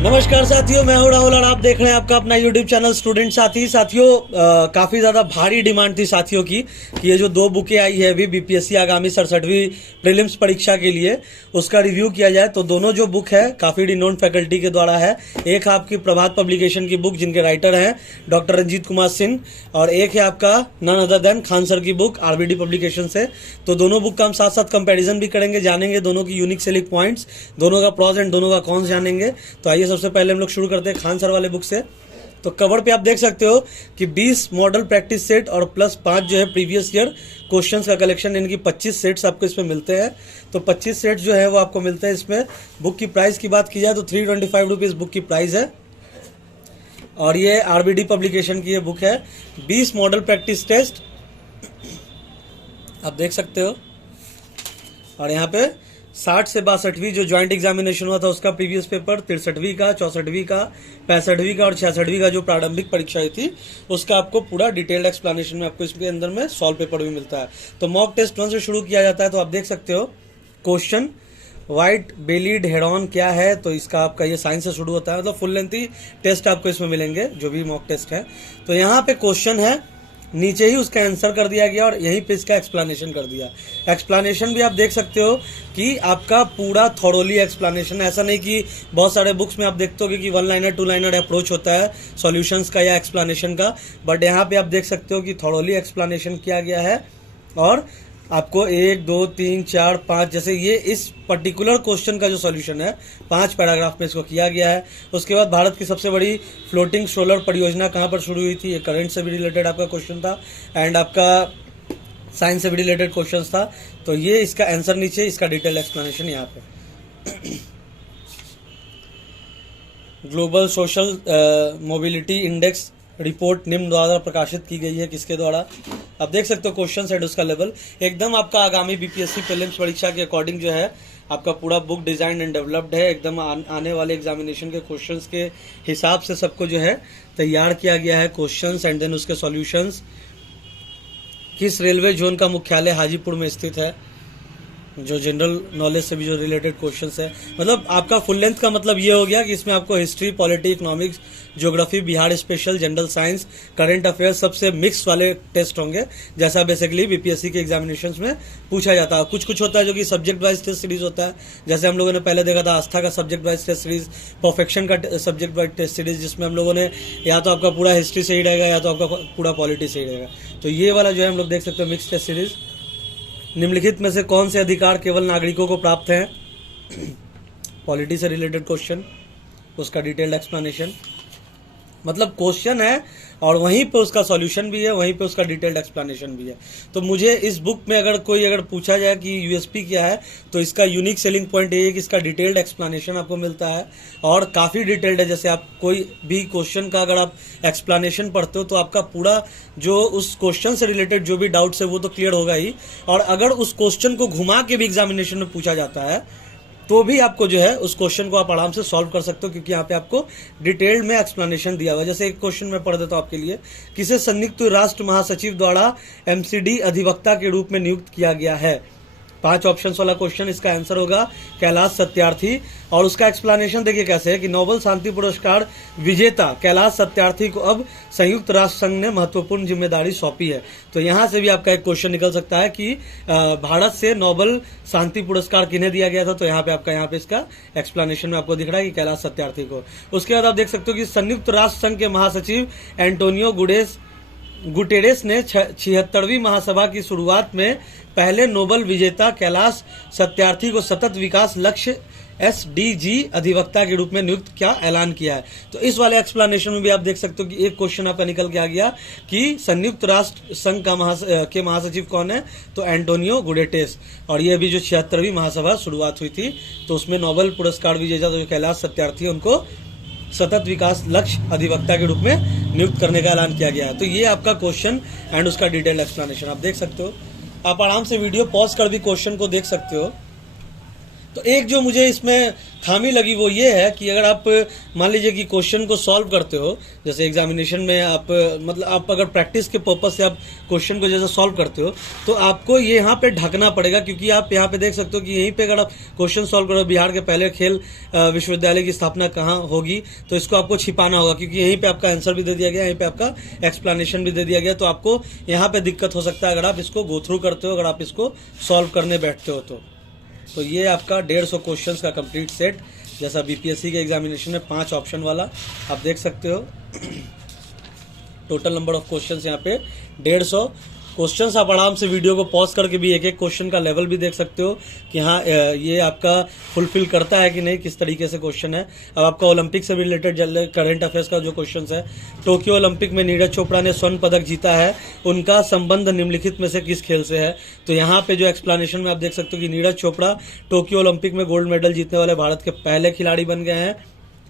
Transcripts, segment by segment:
नमस्कार साथियों, मैं हूं राहुल और आप देख रहे हैं आपका अपना YouTube चैनल स्टूडेंट साथी। साथियों काफ़ी ज़्यादा भारी डिमांड थी साथियों की कि ये जो दो बुकें आई है अभी बीपीएससी आगामी 67वीं प्रीलिम्स परीक्षा के लिए उसका रिव्यू किया जाए। तो दोनों जो बुक है काफ़ी रिनोन्ड फैकल्टी के द्वारा है। एक है आपकी प्रभात पब्लिकेशन की बुक जिनके राइटर हैं डॉक्टर रंजीत कुमार सिंह, और एक है आपका none other than Khan sir की बुक आरबीडी पब्लिकेशन से। तो दोनों बुक का हम साथ साथ कंपेरिजन भी करेंगे, जानेंगे दोनों की यूनिक सेलिंग पॉइंट्स, दोनों का प्रॉज एंड दोनों का कॉन्स जानेंगे। तो आइए सबसे पहले हम लोग शुरू करते हैं खान सर वाले बुक से। तो कवर पे आप देख सकते हो कि 20 मॉडल प्रैक्टिस सेट और प्लस 5 जो है प्रीवियस ईयर क्वेश्चंस का कलेक्शन, इनकी 25 सेट्स आपको इसमें मिलते हैं। तो 25 सेट जो है वो आपको मिलते हैं इसमें। बुक की प्राइस की बात की जाए तो 325 रुपीज़ बुक की प्राइस है, और ये आरबीडी पब्लिकेशन की ये बुक है। 20 मॉडल प्रैक्टिस टेस्ट आप देख सकते हो, और यहाँ पे 60 से 62वीं जो ज्वाइंट एग्जामिनेशन हुआ था उसका प्रीवियस पेपर, 63वीं का, 64वीं का, 65वीं का और 66वीं का जो प्रारंभिक परीक्षा हुई थी उसका आपको पूरा डिटेल्ड एक्सप्लेनेशन में आपको इसके अंदर में सॉल्व पेपर भी मिलता है। तो मॉक टेस्ट 1 से शुरू किया जाता है। तो आप देख सकते हो क्वेश्चन व्हाइट बेलीड हेडॉन क्या है, तो इसका आपका ये साइंस से शुरू होता है। मतलब फुल लेंथी टेस्ट आपको इसमें मिलेंगे जो भी मॉक टेस्ट है। तो यहाँ पे क्वेश्चन है, नीचे ही उसका आंसर कर दिया गया और यहीं पे इसका एक्सप्लेनेशन कर दिया। एक्सप्लेनेशन भी आप देख सकते हो कि आपका पूरा थॉरोली एक्सप्लेनेशन, ऐसा नहीं कि बहुत सारे बुक्स में आप देखते हो कि 1 लाइनर 2 लाइनर अप्रोच होता है सॉल्यूशंस का या एक्सप्लेनेशन का, बट यहाँ पे आप देख सकते हो कि थॉरोली एक्सप्लेनेशन किया गया है। और आपको 1 2 3 4 5 जैसे ये इस पर्टिकुलर क्वेश्चन का जो सॉल्यूशन है 5 पैराग्राफ में इसको किया गया है। उसके बाद भारत की सबसे बड़ी फ्लोटिंग सोलर परियोजना कहाँ पर शुरू हुई थी, ये करंट से भी रिलेटेड आपका क्वेश्चन था एंड आपका साइंस से भी रिलेटेड क्वेश्चन था। तो ये इसका आंसर नीचे, इसका डिटेल एक्सप्लेनेशन यहाँ पे। Global social mobility index report निम्न द्वारा प्रकाशित की गई है, किसके द्वारा, आप देख सकते हो क्वेश्चन सेट उसका लेवल एकदम आपका आगामी बीपीएससी प्रीलिम्स परीक्षा के अकॉर्डिंग जो है आपका पूरा बुक डिजाइन एंड डेवलप्ड है। एकदम आने वाले एग्जामिनेशन के क्वेश्चंस के हिसाब से सबको जो है तैयार किया गया है क्वेश्चंस एंड देन उसके सॉल्यूशंस। किस रेलवे जोन का मुख्यालय हाजीपुर में स्थित है, जो जनरल नॉलेज से भी जो रिलेटेड क्वेश्चंस है। मतलब आपका फुल लेंथ का मतलब ये हो गया कि इसमें आपको history, polity, economics, geography, Bihar special, general science, current affairs सबसे मिक्स वाले टेस्ट होंगे, जैसा बेसिकली बीपीएससी के एग्जामिनेशंस में पूछा जाता है। कुछ कुछ होता है जो कि सब्जेक्ट वाइज टेस्ट सीरीज होता है, जैसे हम लोगों ने पहले देखा था आस्था का subject wise test series, perfection का सब्जेक्ट वाइज टेस्ट सीरीज, जिसमें हम लोगों ने या तो आपका पूरा हिस्ट्री सही रहेगा या तो आपका पूरा पॉलिटी सही रहेगा। तो ये वाला जो है हम लोग देख सकते हो मिक्स टेस्ट सीरीज। निम्नलिखित में से कौन से अधिकार केवल नागरिकों को प्राप्त हैं, पॉलिटी से रिलेटेड क्वेश्चन, उसका डिटेल्ड एक्सप्लेनेशन। मतलब क्वेश्चन है और वहीं पे उसका सॉल्यूशन भी है, वहीं पे उसका डिटेल्ड एक्सप्लेनेशन भी है। तो मुझे इस बुक में अगर पूछा जाए कि यूएसपी क्या है, तो इसका यूनिक सेलिंग पॉइंट ये है कि इसका डिटेल्ड एक्सप्लेनेशन आपको मिलता है और काफ़ी डिटेल्ड है। जैसे आप कोई भी क्वेश्चन का अगर आप एक्सप्लेनेशन पढ़ते हो तो आपका पूरा जो उस क्वेश्चन से रिलेटेड जो भी डाउट्स है वो तो क्लियर होगा ही, और अगर उस क्वेश्चन को घुमा के भी एग्जामिनेशन में पूछा जाता है तो भी आपको जो है उस क्वेश्चन को आप आराम से सॉल्व कर सकते हो, क्योंकि यहाँ पे आपको डिटेल्ड में एक्सप्लेनेशन दिया हुआ है। जैसे एक क्वेश्चन मैं पढ़ देता हूँ आपके लिए, किसे संयुक्त राष्ट्र महासचिव द्वारा एमसीडी अधिवक्ता के रूप में नियुक्त किया गया है। 5 ऑप्शंस वाला क्वेश्चन, इसका आंसर होगा कैलाश सत्यार्थी। और उसका एक्सप्लेनेशन देखिए कैसे है कि नोबेल शांति पुरस्कार विजेता कैलाश सत्यार्थी को अब संयुक्त राष्ट्र संघ ने महत्वपूर्ण जिम्मेदारी सौंपी है। तो यहाँ से भी आपका एक क्वेश्चन निकल सकता है कि भारत से नोबेल शांति पुरस्कार किन्हें दिया गया था। तो यहाँ पे इसका एक्सप्लेनेशन में आपको दिख रहा है कि कैलाश सत्यार्थी को। उसके बाद आप देख सकते हो कि संयुक्त राष्ट्र संघ के महासचिव एंटोनियो गुटेरेस ने 76वीं महासभा की शुरुआत में पहले नोबेल विजेता कैलाश सत्यार्थी को सतत विकास लक्ष्य SDG अधिवक्ता के रूप में नियुक्त क्या ऐलान किया है। तो इस वाले एक्सप्लेनेशन में भी आप देख सकते हो कि एक क्वेश्चन आपका निकल के आ गया कि संयुक्त राष्ट्र संघ के महासचिव कौन है, तो एंटोनियो गुटेरेस। और ये अभी जो 76वीं महासभा शुरुआत हुई थी तो उसमें नोबेल पुरस्कार विजेता जो कैलाश सत्यार्थी उनको सतत विकास लक्ष्य अधिवक्ता के रूप में नियुक्त करने का ऐलान किया गया है। तो ये आपका क्वेश्चन एंड उसका डिटेल्ड एक्सप्लेनेशन आप देख सकते हो। आप आराम से वीडियो पॉज कर भी क्वेश्चन को देख सकते हो। तो एक जो मुझे इसमें खामी लगी वो ये है कि अगर आप मान लीजिए कि क्वेश्चन को सॉल्व करते हो, जैसे एग्जामिनेशन में आप मतलब आप अगर प्रैक्टिस के पर्पज से आप क्वेश्चन को जैसे सॉल्व करते हो तो आपको ये यहाँ पे ढकना पड़ेगा, क्योंकि आप यहाँ पे देख सकते हो कि यहीं पे अगर आप क्वेश्चन सॉल्व करो बिहार के पहले खेल विश्वविद्यालय की स्थापना कहाँ होगी, तो इसको आपको छिपाना होगा, क्योंकि यहीं पे आपका आंसर भी दे दिया गया, यहीं पे आपका एक्सप्लेनेशन भी दे दिया गया, तो आपको यहाँ पे दिक्कत हो सकता है अगर आप इसको गो थ्रू करते हो, अगर आप इसको सॉल्व करने बैठते हो तो ये आपका 150 क्वेश्चंस का कंप्लीट सेट, जैसा बीपीएससी के एग्जामिनेशन में 5 ऑप्शन वाला आप देख सकते हो। टोटल नंबर ऑफ क्वेश्चंस यहाँ पे 150 क्वेश्चंस। आप आराम से वीडियो को पॉज करके भी एक एक क्वेश्चन का लेवल भी देख सकते हो कि हाँ ये आपका फुलफिल करता है कि नहीं, किस तरीके से क्वेश्चन है। अब आपका ओलंपिक से रिलेटेड करंट अफेयर्स का जो क्वेश्चन है, टोक्यो ओलंपिक में नीरज चोपड़ा ने स्वर्ण पदक जीता है, उनका संबंध निम्नलिखित में से किस खेल से है। तो यहाँ पे जो एक्सप्लेनेशन में आप देख सकते हो कि नीरज चोपड़ा टोक्यो ओलंपिक में गोल्ड मेडल जीतने वाले भारत के पहले खिलाड़ी बन गए हैं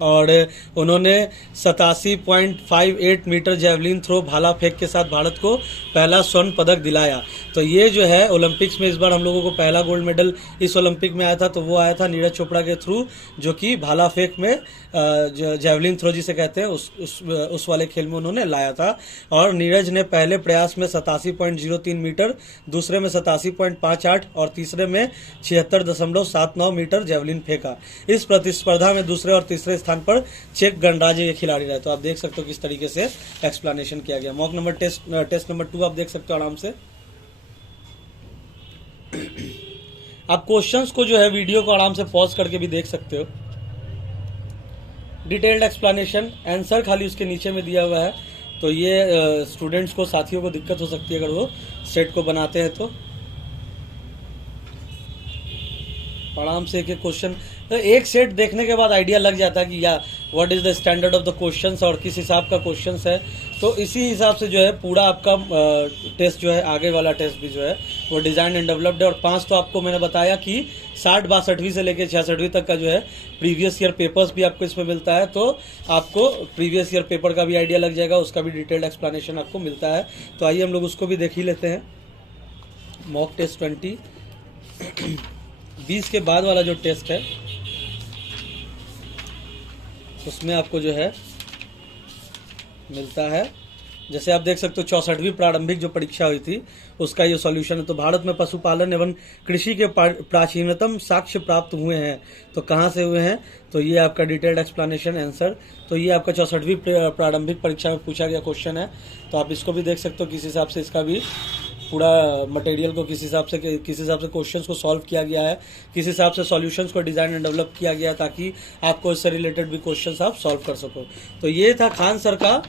और उन्होंने 87.58 मीटर जैवलिन थ्रो भाला फेंक के साथ भारत को पहला स्वर्ण पदक दिलाया। तो ये जो है ओलंपिक्स में इस बार हम लोगों को पहला गोल्ड मेडल इस ओलंपिक में आया था, तो वो आया था नीरज चोपड़ा के थ्रू, जो कि भाला फेंक में जैवलिन थ्रो जिसे कहते हैं उस वाले खेल में उन्होंने लाया था। और नीरज ने पहले प्रयास में 87.03 मीटर, दूसरे में 87.58 और तीसरे में 76.79 मीटर जैवलिन फेंका। इस प्रतिस्पर्धा में दूसरे और तीसरे स्थान पर चेक गणराज्य के खिलाड़ी रहे। तो आप देख सकते हो किस तरीके से एक्सप्लेनेशन किया गया। मॉक नंबर टेस्ट नंबर 2 आप देख सकते हो आराम से। आप क्वेश्चंस को जो है वीडियो को आराम से पॉज करके भी देख सकते हो। डिटेल्ड एक्सप्लेनेशन, आंसर खाली उसके नीचे में दिया हुआ है, तो ये स्टूडेंट्स को, साथियों को दिक्कत हो सकती है अगर वो सेट को बनाते हैं। तो आराम से एक एक क्वेश्चन, तो एक सेट देखने के बाद आइडिया लग जाता है कि या what is the standard of the questions और किस हिसाब का क्वेश्चंस है। तो इसी हिसाब से जो है पूरा आपका टेस्ट जो है, आगे वाला टेस्ट भी जो है वो डिजाइन एंड डेवलप्ड है। और 5 तो आपको मैंने बताया कि 60-62वीं से लेकर 66वीं तक का जो है प्रीवियस ईयर पेपर्स भी आपको इसमें मिलता है, तो आपको प्रीवियस ईयर पेपर का भी आइडिया लग जाएगा, उसका भी डिटेल्ड एक्सप्लेनेशन आपको मिलता है। तो आइए हम लोग उसको भी देख ही लेते हैं। मॉक टेस्ट 20 के बाद वाला जो टेस्ट है उसमें आपको जो है मिलता है, जैसे आप देख सकते हो 64वीं प्रारंभिक जो परीक्षा हुई थी उसका ये सॉल्यूशन है। तो भारत में पशुपालन एवं कृषि के प्राचीनतम साक्ष्य प्राप्त हुए हैं, तो कहाँ से हुए हैं, तो ये आपका डिटेल्ड एक्सप्लेनेशन आंसर। तो ये आपका 64वीं प्रारंभिक परीक्षा में पूछा गया क्वेश्चन है, तो आप इसको भी देख सकते हो किस हिसाब से इसका भी पूरा मटेरियल को किस हिसाब से क्वेश्चंस को सॉल्व किया गया है, किस हिसाब से सॉल्यूशंस को डिजाइन एंड डेवलप किया गया है, ताकि आपको इससे रिलेटेड भी क्वेश्चंस आप सॉल्व कर सको। तो ये था खान सर का।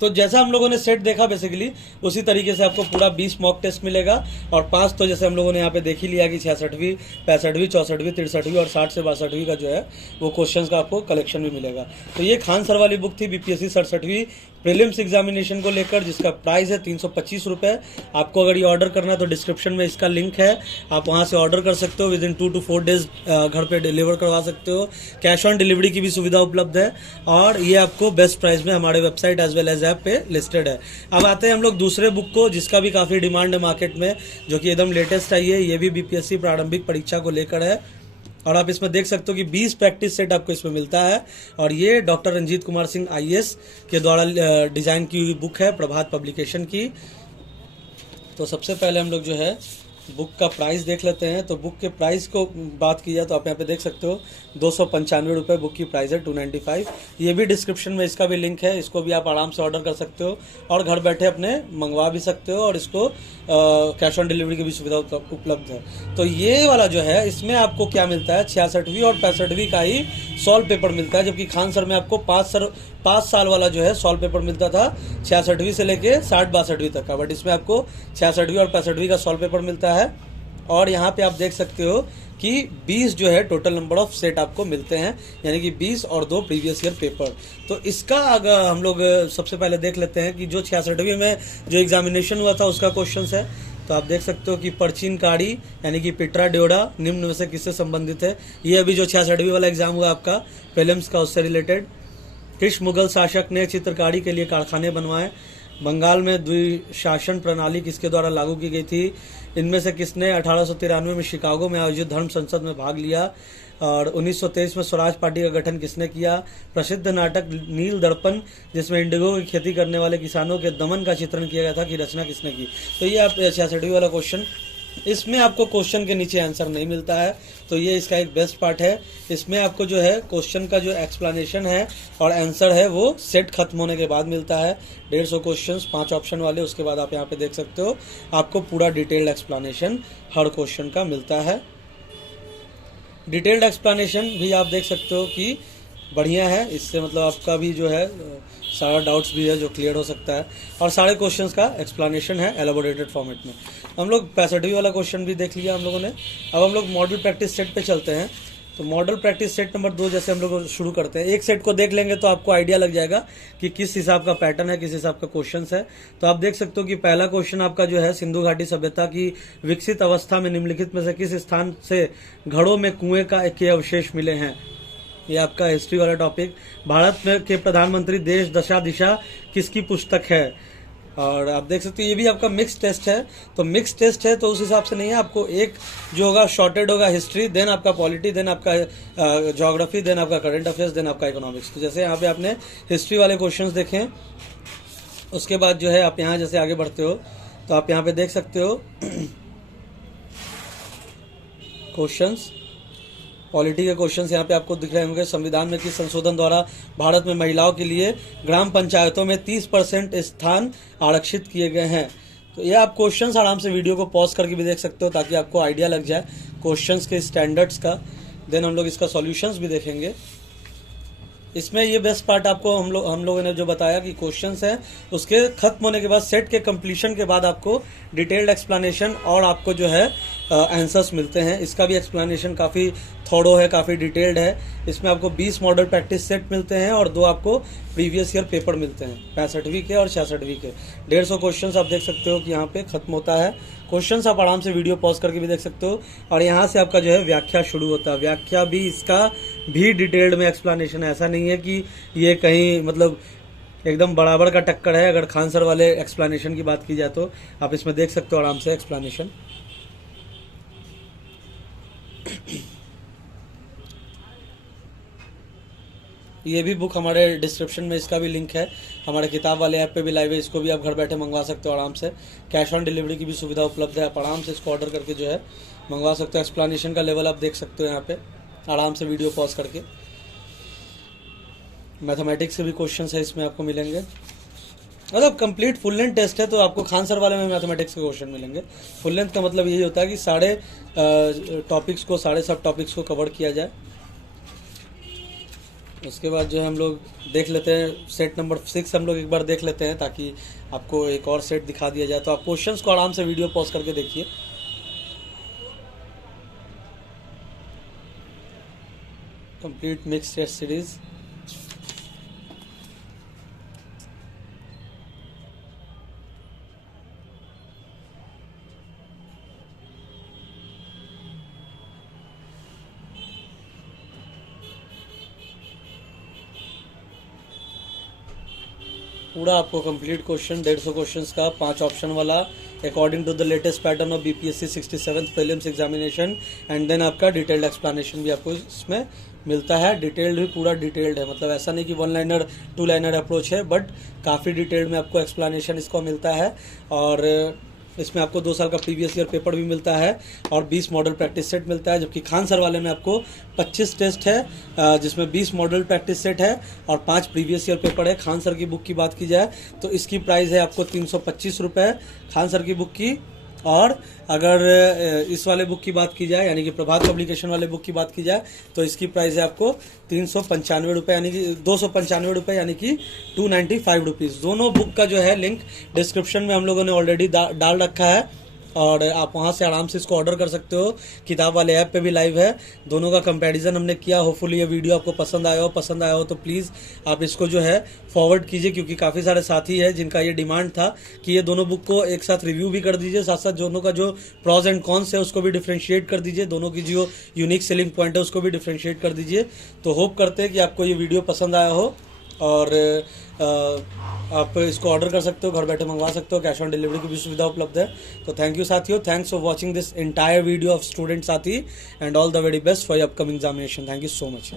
तो जैसा हम लोगों ने सेट देखा बेसिकली उसी तरीके से आपको पूरा 20 मॉक टेस्ट मिलेगा, और 5 तो जैसे हम लोगों ने यहाँ पे देख ही लिया कि 66वीं, 65वीं, 64वीं, 63वीं और 60 से 62वीं का जो है वो क्वेश्चंस का आपको कलेक्शन भी मिलेगा। तो ये खान सर वाली बुक थी बीपीएससी 67वीं प्रीलिम्स एग्जामिनेशन को लेकर, जिसका प्राइस है 325 रुपये। आपको अगर ये ऑर्डर करना है तो डिस्क्रिप्शन में इसका लिंक है, आप वहाँ से ऑर्डर कर सकते हो। विद इन 2 to 4 डेज घर पे डिलीवर करवा सकते हो। कैश ऑन डिलीवरी की भी सुविधा उपलब्ध है, और ये आपको बेस्ट प्राइस में हमारे website as well as app पे लिस्टेड है। अब आते हैं हम लोग दूसरे बुक को, जिसका भी काफ़ी डिमांड है मार्केट में, जो कि एकदम लेटेस्ट आई है। ये भी बीपीएससी प्रारंभिक परीक्षा को लेकर है, और आप इसमें देख सकते हो कि 20 प्रैक्टिस सेट आपको इसमें मिलता है। और ये डॉक्टर रंजीत कुमार सिंह आईएएस के द्वारा डिजाइन की हुई बुक है, प्रभात पब्लिकेशन की। तो सबसे पहले हम लोग जो है बुक का प्राइस देख लेते हैं। तो बुक के प्राइस को बात की जाए तो आप यहाँ पे देख सकते हो 295 रुपये बुक की प्राइस है, 295। ये भी डिस्क्रिप्शन में इसका भी लिंक है, इसको भी आप आराम से ऑर्डर कर सकते हो और घर बैठे अपने मंगवा भी सकते हो, और इसको कैश ऑन डिलीवरी की भी सुविधा उपलब्ध है। तो ये वाला जो है इसमें आपको क्या मिलता है, 66वीं और 65वीं का ही सॉल्व पेपर मिलता है, जबकि खान सर में आपको 5 साल वाला जो है सॉल्व पेपर मिलता था 66वीं से लेके 60-62वीं तक का, बट इसमें आपको 66वीं और 65वीं का सॉल्व पेपर मिलता है। और यहाँ पे आप देख सकते हो कि 20 जो है टोटल नंबर ऑफ सेट आपको मिलते हैं, यानी कि 20 और 2 प्रीवियस ईयर पेपर। तो इसका अगर हम लोग सबसे पहले देख लेते हैं कि जो 66वीं में जो एग्जामिनेशन हुआ था उसका क्वेश्चन है। तो आप देख सकते हो कि परचीन काड़ी यानी कि पिटरा ड्योडा निम्न में से किससे संबंधित है। ये अभी जो 66वीं वाला एग्जाम हुआ आपका प्रीलिम्स का, उससे रिलेटेड। किस मुगल शासक ने चित्रकारी के लिए कारखाने बनवाए। बंगाल में द्विशासन प्रणाली किसके द्वारा लागू की गई थी? इनमें से किसने 1893 में शिकागो में आयोजित धर्म संसद में भाग लिया? और 1923 में स्वराज पार्टी का गठन किसने किया? प्रसिद्ध नाटक नील दर्पण जिसमें इंडिगो की खेती करने वाले किसानों के दमन का चित्रण किया गया था की रचना किसने की? तो ये आप 66वीं वाला क्वेश्चन, इसमें आपको क्वेश्चन के नीचे आंसर नहीं मिलता है, तो ये इसका एक बेस्ट पार्ट है। इसमें आपको जो है क्वेश्चन का जो एक्सप्लेनेशन है और आंसर है वो सेट खत्म होने के बाद मिलता है। 150 क्वेश्चंस 5 ऑप्शन वाले, उसके बाद आप यहाँ पे देख सकते हो आपको पूरा डिटेल्ड एक्सप्लेनेशन हर क्वेश्चन का मिलता है। डिटेल्ड एक्सप्लेनेशन भी आप देख सकते हो कि बढ़िया है, इससे मतलब आपका भी जो है सारा डाउट्स भी है जो क्लियर हो सकता है, और सारे क्वेश्चंस का एक्सप्लेनेशन है एलाबोरेटेड फॉर्मेट में। हम लोग 65वीं वाला क्वेश्चन भी देख लिया हम लोगों ने। अब हम लोग मॉडल प्रैक्टिस सेट पे चलते हैं। तो मॉडल प्रैक्टिस सेट नंबर 2 जैसे हम लोग शुरू करते हैं, एक सेट को देख लेंगे तो आपको आइडिया लग जाएगा कि किस हिसाब का पैटर्न है, किस हिसाब का क्वेश्चन है। तो आप देख सकते हो कि पहला क्वेश्चन आपका जो है सिंधु घाटी सभ्यता की विकसित अवस्था में निम्नलिखित में से किस स्थान से घड़ों में कुएं के अवशेष मिले हैं? ये आपका हिस्ट्री वाला टॉपिक। भारत में के प्रधानमंत्री देश दशा दिशा किसकी पुस्तक है? और आप देख सकते हो ये भी आपका मिक्स टेस्ट है। तो मिक्स टेस्ट है तो उस हिसाब से नहीं है, आपको एक जो होगा शॉर्टेड होगा हिस्ट्री, देन आपका पॉलिटी, देन आपका ज्योग्राफी, देन आपका करंट अफेयर्स, देन आपका इकोनॉमिक्स। तो जैसे यहाँ पे आपने हिस्ट्री वाले क्वेश्चंस देखे, उसके बाद जो है आप यहाँ जैसे आगे बढ़ते हो तो आप यहाँ पे देख सकते हो क्वेश्चंस, पॉलिटी के क्वेश्चंस यहाँ पे आपको दिख रहे होंगे। संविधान में किस संशोधन द्वारा भारत में महिलाओं के लिए ग्राम पंचायतों में 30% स्थान आरक्षित किए गए हैं? तो ये आप क्वेश्चंस आराम से वीडियो को पॉज करके भी देख सकते हो ताकि आपको आइडिया लग जाए क्वेश्चंस के स्टैंडर्ड्स का। देन हम लोग इसका सॉल्यूशंस भी देखेंगे। इसमें ये बेस्ट पार्ट आपको हम लोगों ने जो बताया कि क्वेश्चंस है उसके खत्म होने के बाद सेट के कंप्लीशन के बाद आपको डिटेल्ड एक्सप्लेनेशन और आपको जो है आंसर्स मिलते हैं। इसका भी एक्सप्लेनेशन काफ़ी थोड़ो है, काफ़ी डिटेल्ड है। इसमें आपको 20 मॉडल प्रैक्टिस सेट मिलते हैं और 2 आपको प्रीवियस ईयर पेपर मिलते हैं, 65वीं के और 66वीं के। 150 क्वेश्चन आप देख सकते हो कि यहाँ पे खत्म होता है। क्वेश्चन आप आराम से वीडियो पॉज करके भी देख सकते हो, और यहाँ से आपका जो है व्याख्या शुरू होता है। व्याख्या भी इसका भी डिटेल्ड में एक्सप्लेनेशन है, ऐसा नहीं है कि ये कहीं मतलब एकदम बराबर का टक्कर है। अगर खान सर वाले एक्सप्लेनेशन की बात की जाए तो आप इसमें देख सकते हो आराम से एक्सप्लेनेशन। ये भी बुक हमारे डिस्क्रिप्शन में इसका भी लिंक है, हमारे किताब वाले ऐप पे भी लाइव है, इसको भी आप घर बैठे मंगवा सकते हो आराम से। कैश ऑन डिलीवरी की भी सुविधा उपलब्ध है, आप आराम से इसको ऑर्डर करके जो है मंगवा सकते हो। एक्सप्लेनेशन का लेवल आप देख सकते हो यहाँ पे आराम से वीडियो पॉज करके। मैथमेटिक्स के भी क्वेश्चन है इसमें आपको मिलेंगे, मतलब कंप्लीट फुल लेंथ टेस्ट है। तो आपको खान सर वाले में मैथमेटिक्स के क्वेश्चन मिलेंगे। फुल लेंथ का मतलब यही होता है कि सारे टॉपिक्स को, सारे सब टॉपिक्स को कवर किया जाए। उसके बाद जो है हम लोग देख लेते हैं सेट नंबर 6 हम लोग एक बार देख लेते हैं ताकि आपको एक और सेट दिखा दिया जाए। तो आप क्वेश्चंस को आराम से वीडियो पॉज करके देखिए। Complete mix test series. पूरा आपको कंप्लीट क्वेश्चन 150 क्वेश्चंस का 5 ऑप्शन वाला, according to the latest pattern of BPSC 67th prelims examination, and then आपका डिटेल्ड एक्सप्लेनेशन भी आपको इसमें मिलता है। डिटेल्ड भी पूरा डिटेल्ड है, मतलब ऐसा नहीं कि 1 लाइनर 2 लाइनर अप्रोच है, बट काफ़ी डिटेल्ड में आपको एक्सप्लेनेशन इसको मिलता है। और इसमें आपको 2 साल का प्रीवियस ईयर पेपर भी मिलता है और 20 मॉडल प्रैक्टिस सेट मिलता है। जबकि खान सर वाले में आपको 25 टेस्ट है जिसमें 20 मॉडल प्रैक्टिस सेट है और 5 प्रीवियस ईयर पेपर है। खान सर की बुक की बात की जाए तो इसकी प्राइस है आपको 325 रुपये खान सर की बुक की। और अगर इस वाले बुक की बात की जाए यानी कि प्रभात पब्लिकेशन वाले बुक की बात की जाए तो इसकी प्राइस है आपको 395 रुपये यानी कि 295 रुपये यानी कि 295 रुपीज़। दोनों बुक का जो है लिंक डिस्क्रिप्शन में हम लोगों ने ऑलरेडी डाल रखा है और आप वहां से आराम से इसको ऑर्डर कर सकते हो। किताब वाले ऐप पे भी लाइव है, दोनों का कंपैरिजन हमने किया। होपफुली ये वीडियो आपको पसंद आया हो तो प्लीज़ आप इसको जो है फॉरवर्ड कीजिए, क्योंकि काफ़ी सारे साथी हैं जिनका ये डिमांड था कि ये दोनों बुक को एक साथ रिव्यू भी कर दीजिए, साथ साथ दोनों का जो प्रॉज एंड कॉन्स है उसको भी डिफ्रेंशिएट कर दीजिए, दोनों की जो यूनिक सेलिंग पॉइंट है उसको भी डिफ्रेंशिएट कर दीजिए। तो होप करते हैं कि आपको ये वीडियो पसंद आया हो और आप इसको ऑर्डर कर सकते हो, घर बैठे मंगवा सकते हो, कैश ऑन डिलीवरी की भी सुविधा उपलब्ध है। तो थैंक यू साथियों, thanks for watching this entire video of student साथी and all the very best for your upcoming examination. Thank you so much.